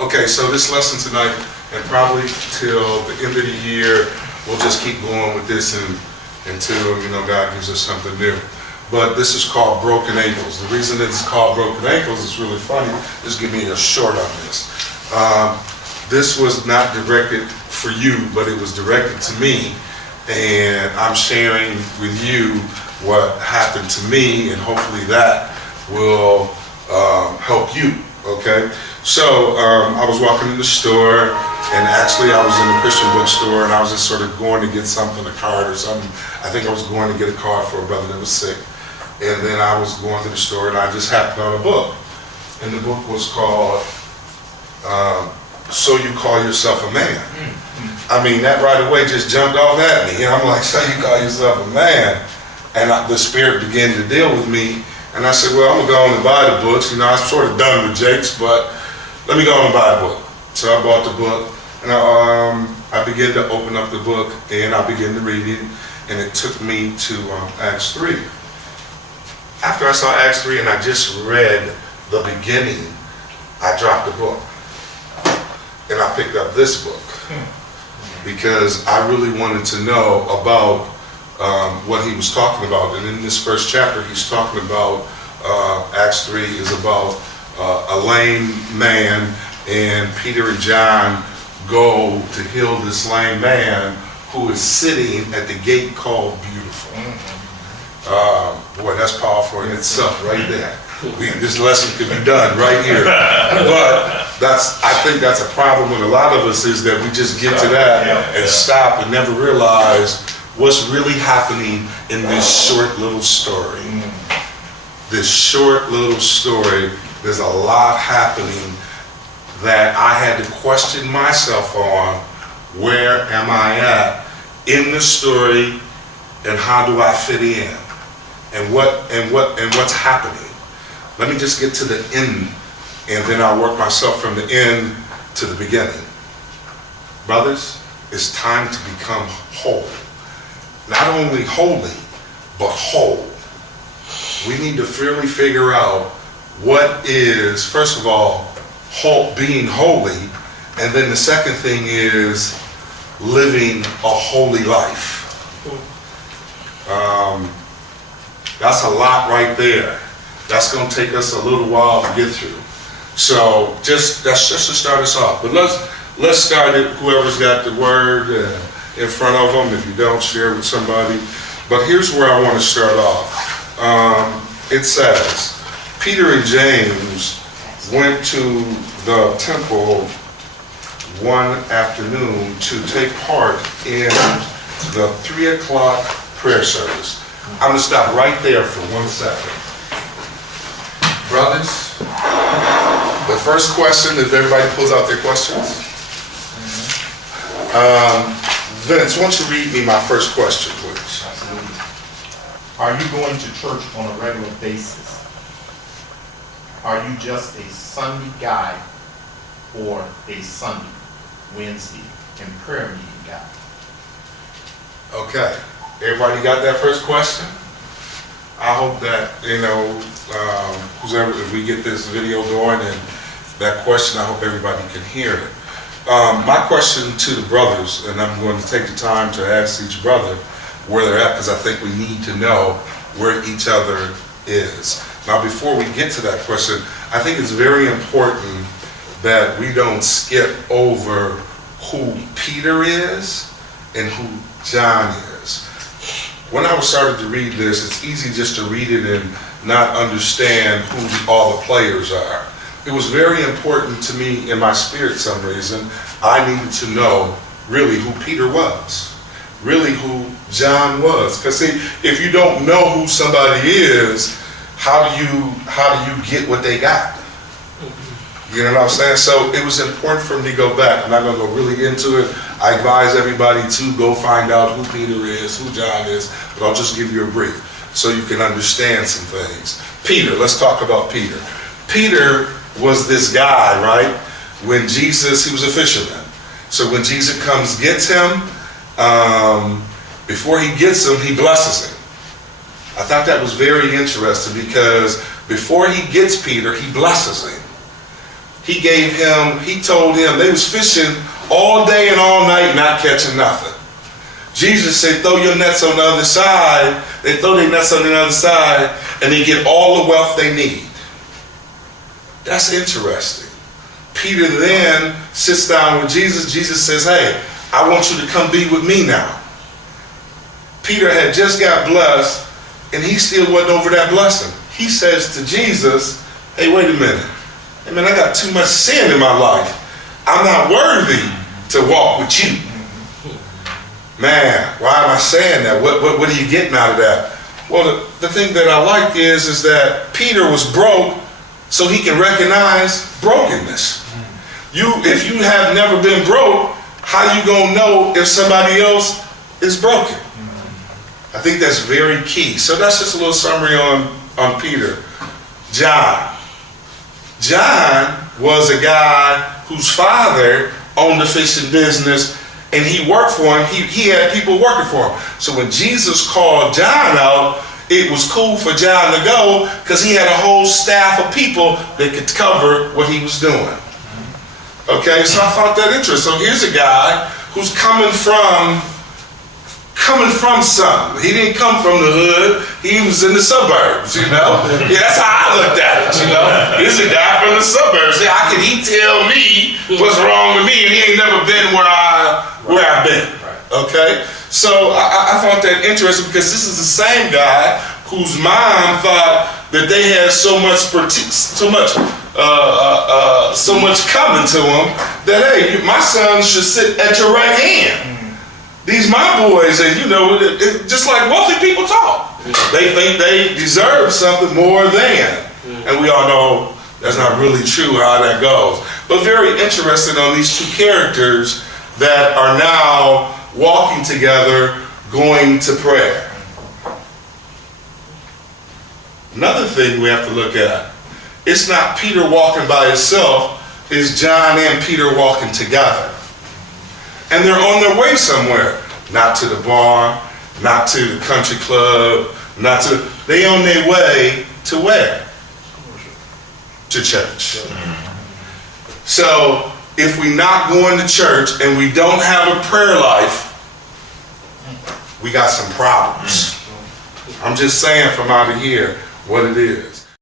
Okay, so this lesson tonight, and probably till the end of the year, we'll just keep going with this until God gives us something new. But this is called broken ankles. The reason it's called broken ankles is really funny. Just give me a short on this. This was not directed for you, but it was directed to me, and I'm sharing with you what happened to me, and hopefully that will help you. Okay, so I was walking in the store, and actually I was in a Christian bookstore, and I was just sort of going to get something, a card or something. I think I was going to get a card for a brother that was sick, and then I was going to the store, and I just happened on a book, and the book was called So You Call Yourself a Man. I mean, that right away just jumped off at me, and I'm like, so you call yourself a man? And the Spirit began to deal with me. And I said, well, I'm going to go on and buy the books. I'm sort of done with Jake's, but let me go on and buy a book. So I bought the book, and I began to open up the book, and I began to read it, and it took me to Acts 3. After I saw Acts 3 and I just read the beginning, I dropped the book, and I picked up this book, because I really wanted to know about what he was talking about. And in this first chapter, he's talking about, Acts 3 is about a lame man, and Peter and John go to heal this lame man who is sitting at the gate called Beautiful. Boy, that's powerful in itself right there. This lesson could be done right here. But I think that's a problem with a lot of us, is that we just get to that and stop and never realize what's really happening in this short little story. This short little story, there's a lot happening that I had to question myself on. Where am I at in the story, and how do I fit in? And what's happening? Let me just get to the end, and then I'll work myself from the end to the beginning. Brothers, it's time to become whole. Not only holy, but whole. We need to really figure out what is, first of all, being holy, and then the second thing is living a holy life. That's a lot right there. That's going to take us a little while to get through. So that's just to start us off. But let's start it. Whoever's got the word in front of them. If you don't, share with somebody. But here's where I want to start off. It says, Peter and James went to the temple one afternoon to take part in the 3 o'clock prayer service. I'm going to stop right there for 1 second. Brothers, the first question, if everybody pulls out their questions. Vince, why don't you read me my first question, please? Absolutely. Are you going to church on a regular basis? Are you just a Sunday guy or a Sunday, Wednesday, and prayer meeting guy? Okay. Everybody got that first question? I hope that, whoever, if we get this video going and that question, I hope everybody can hear it. My question to the brothers, and I'm going to take the time to ask each brother where they're at, because I think we need to know where each other is. Now, before we get to that question, I think it's very important that we don't skip over who Peter is and who John is. When I was started to read this, it's easy just to read it and not understand who all the players are. It was very important to me in my spirit, some reason. I needed to know really who Peter was, really who John was. Because see, if you don't know who somebody is, how do you get what they got? You know what I'm saying? So it was important for me to go back. I'm not going to go really into it. I advise everybody to go find out who Peter is, who John is, but I'll just give you a brief so you can understand some things. Peter, let's talk about Peter. Peter was this guy, right? When Jesus, he was a fisherman. So when Jesus comes, gets him, before he gets him, he blesses him. I thought that was very interesting, because before he gets Peter, he blesses him. he told him they was fishing all day and all night, not catching nothing. Jesus said, throw your nets on the other side. They throw their nets on the other side, and they get all the wealth they need. That's interesting. Peter then sits down with Jesus. Jesus says, hey, I want you to come be with me now. Peter had just got blessed, and he still wasn't over that blessing. He says to Jesus, hey, wait a minute. Hey, man, I got too much sin in my life. I'm not worthy to walk with you. Man, why am I saying that? What are you getting out of that? Well, the thing that I like is that Peter was broke so he can recognize brokenness. If you have never been broke, how you gonna know if somebody else is broken? I think that's very key. So that's just a little summary on Peter. John. John was a guy whose father owned a fishing business, and he worked for him. He had people working for him. So when Jesus called John out, it was cool for John to go because he had a whole staff of people that could cover what he was doing. Okay, so I found that interesting. So here's a guy who's coming from something. He didn't come from the hood. He was in the suburbs, you know. Yeah, that's how I looked at it, you know. Here's a guy from the suburbs. Yeah, how can he tell me what's wrong with me and he ain't never been where I've been? Okay, so I found that interesting because this is the same guy whose mom thought that they had so much coming to them that, hey, my son should sit at your right hand. These my boys, and you know, just like wealthy people talk. They think they deserve something more than. And we all know that's not really true how that goes. But very interested on these two characters that are now walking together, going to prayer. Another thing we have to look at, it's not Peter walking by himself, it's John and Peter walking together. And they're on their way somewhere. Not to the bar, not to the country club, they on their way to where? To church. So if we're not going to church and we don't have a prayer life, we got some problems. I'm just saying from out of here what it is.